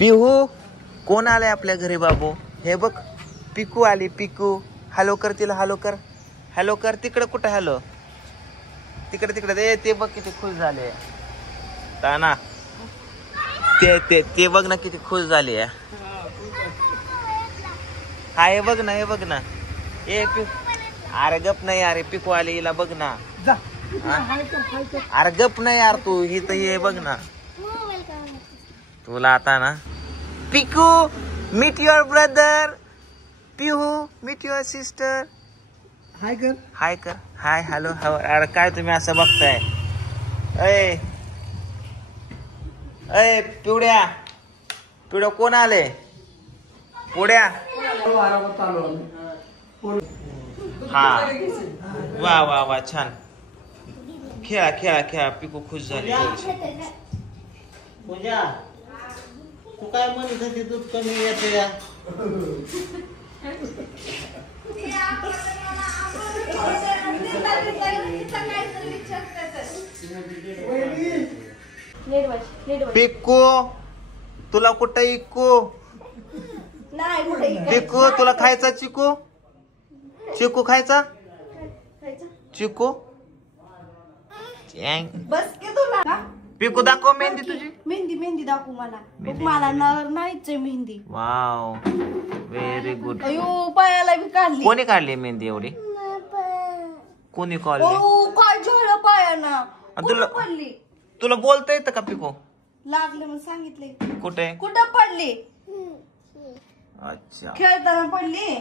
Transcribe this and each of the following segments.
पिहू कोण आलाय आपल्या घरी बाबू? हे बघ पिकू आली. पिकू हॅलो कर तिला. हॅलो कर. हॅलो कर. तिकडे कुठे हॅलो? तिकडे तिकडे ते बघ किती खुश झाले ताना. ते बघ ना किती खुश झाले. हा हे बघ ना. हे बघ ना. अरे गप नाही अरे पिकू आली हिला बघ ना. अरे गप नाही यार तू ही तर हे बघ ना तुला आता ना. Piku meet your brother. Pihu meet your sister. Hi कर. हाय कर. Hi hello. अरे काय तुम्ही असं बघताय? अय पिवड्या पिवड्या कोण आले? पुड्या. हा वा वा वा छान. खेळा खेळा खेळा. पिकू खुश झाली. पूजा तू काय म्हणत होती दूध कमी येते या? पिकू तुला कुठं इकू? पिकू तुला खायचा चिकू? चिकू खायचा? चिकू बस के तुला. पिकू दाखव मेहंदी तुझी. मेहंदी दाखव मला. मला नाहीच मेहंदी. Wow very good. अयो पायाला बी काढली. कोणी काढली मेहंदी एवढी? कोणी काढली? काय झालं पायाना? तुला बोलता येतं का पिकू? लागले म्हणून सांगितले. कुठे कुठं पडली? अच्छा खेळताना पडली.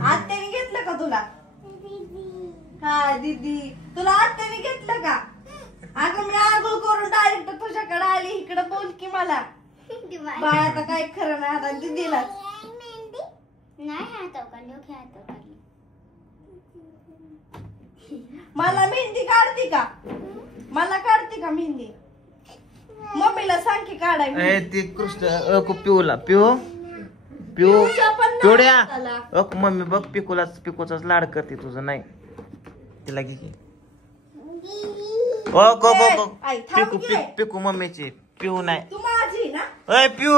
आत्याने घेतलं का तुला? हा दीदी तुला आत्याने घेतलं का? अगं मी आंघोळ करून डायरेक्ट तुझ्याकडे आली. इकडे बोल की मला. बाय आता काय खरं नाही. आता दीदीला मला मेहंदी काढती का? मला काढते का मेहंदी? मम्मीला सांग की काढाय. ती कृष्ण पिऊला पिऊ पिऊ पिवड्या मम्मी बघ पिकूचाच लाड करते तुझं नाही तिला घे. पिकू पिकू मम्मीची पिऊ नाही. तू माझी ना. पिऊ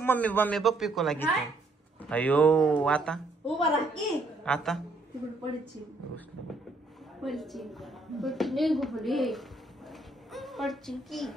मम्मी मम्मी बघ पिकूला घेते. अयो आता उभा राह की. आता पडची की